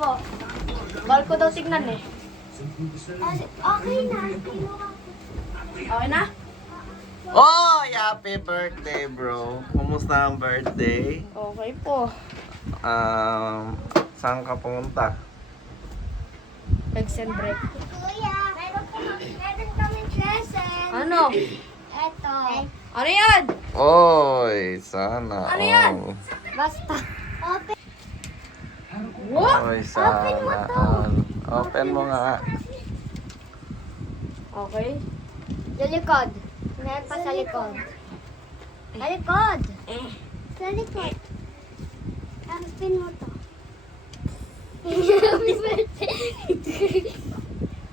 po. Bawal ko daw tignan eh. Okay na. Okay na? Oh, happy birthday, bro. Kumusta ang birthday? Okay po. Saan ka pumunta? Nag-send break. Kuya, meron kami present. Ano? Eto. Ano yan? Oy, sana. Ano yan? all. Basta. Open. What? Oy, sana. all. Open mo nga. Okay. Sa likod. Meron pa sa likod. Sa likod. Sa likod. Open mo to. Happy birthday.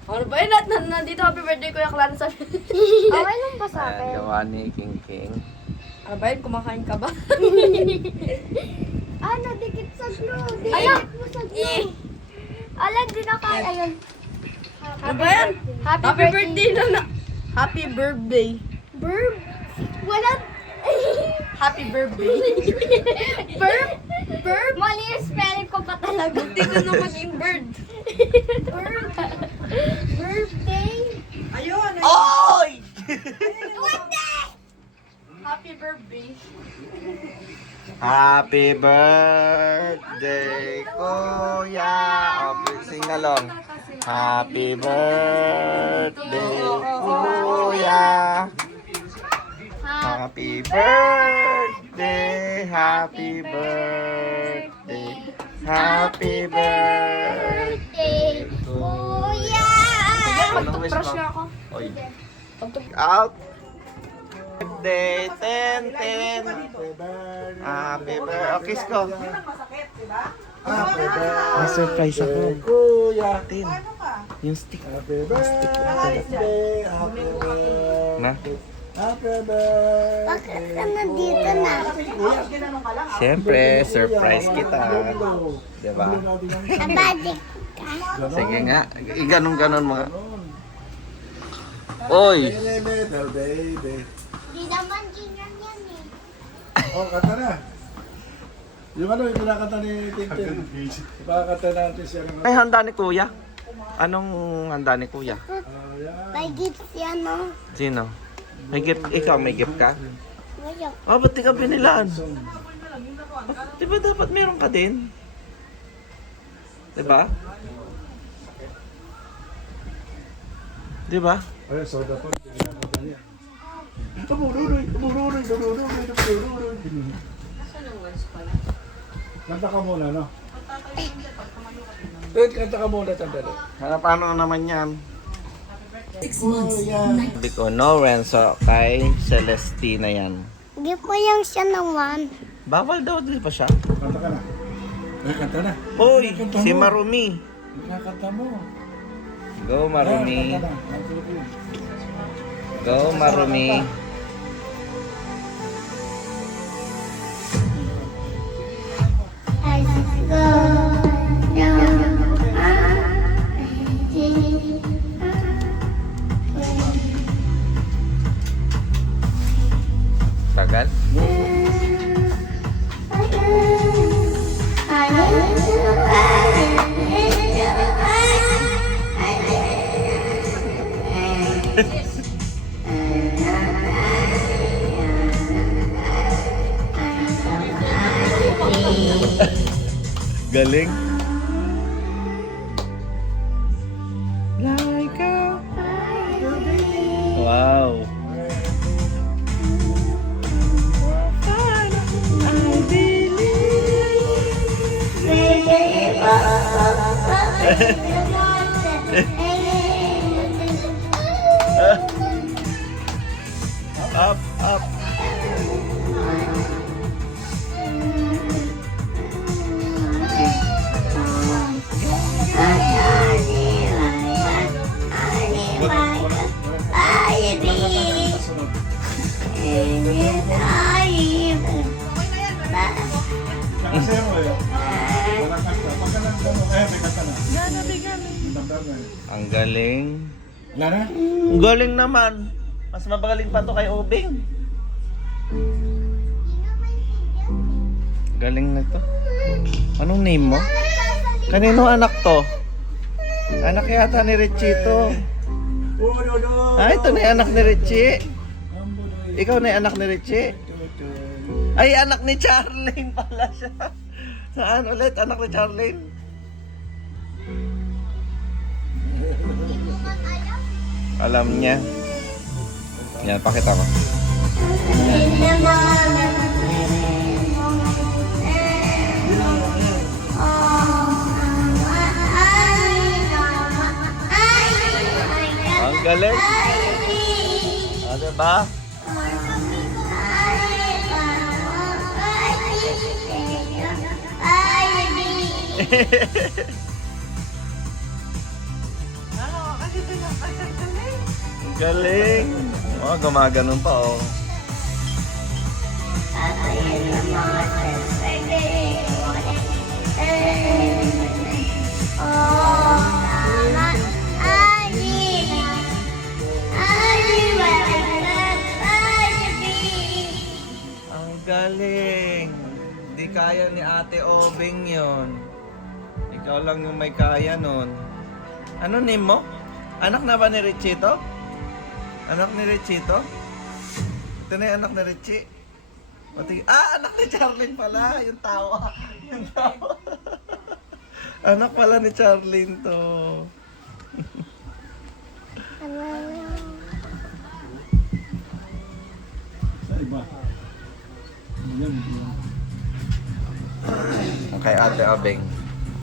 Ano ba yun? Nandito happy birthday Kuya Clan sa... Okay lang ba sa Ayan, akin? gawa ni King King. Ano ba yun? Kumakain ka ba? Nadikit sa glue. Ayan. Dikit mo sa glue. Alam, di na kaya. Ayun. Ano ba yan? Happy birthday. lang na. Happy birthday. Burp. Wala. Happy birthday. Burp. Burp. Mali yung spelling ko pa talaga. Hindi ko na maging bird. Burp. Birthday. Oy! Happy birthday. Happy birthday, Kuya. Okay, sing along. Happy birthday, Kuya. Happy birthday, happy birthday, happy birthday, Kuya. Mag-toothbrush na ako. Oy. Out. Birthday, 10. Happy birthday. Oh, kiss ko. May surprise ako. Kuya, Tin. Yung stick. happy birthday, happy birthday, Na? happy birthday. Bakit ka nandito na? Siyempre, surprise kita. Diba? Kabadik. Sige nga. Iganon-ganon mga. Oy! Little baby. Di naman ganyan yan eh. Oh, kanta na. Yung ano, yung kinakanta ni Tintin. Ipakakanta natin siya ng... Ay, handa ni Kuya. Anong handa ni Kuya? Ayan. May gifts yan no? Sino? May gift? Ikaw may gift ka? Ngayon. Oh, ba't di ka binilaan? Di ba dapat meron ka din? Di ba? Di ba? Ayun, soda po. Kinakanta niya. Tumurunoy, tumurunoy, tumurunoy, tumurunoy. Kanta ka muna, no? Kanta ka muna, sandali. Paano naman yan? 6 months. Sabi ko, no, Renzo, kay Celestina yan. Gift mo yung siya naman. Bawal daw, di ba siya? Kanta ka na. Kanta na. Hoy, si Marumi. Kanta mo. Go, Marumi. Kanta na. Go, Marumi. Tagal? Galing. Wow. Up, up. Kasi mo yun. Walang kanta. Pagka lang mo, may kanta na. Damdam na yun. Ang galing. Lara? Ang galing naman. Mas mabagaling pa to kay Obing. Galing na to. Anong name mo? Sa Kanino anak to? Anak yata ni Richie to. Ah, ito na yung anak ni Richie. Ikaw na yung anak ni Richie. Ay, anak ni Charlene pala siya. Saan ulit? Anak ni Charlene? Alam niya. Yan, pakita ko. Ang galing. Ano ba? Ang galing. Oh, gumaganon pa oh. Ang galing. Di kaya ni Ate Obing yon. Ikaw lang yung may kaya nun. Ano name mo? Anak na ba ni Richie to? Anak ni Richie to? Ito na yung anak ni Richie. Anak ni Charlene pala. Yung tawa. Yung tawa. Anak pala ni Charlene to. Sa iba. Yan. Kay Ate Obing.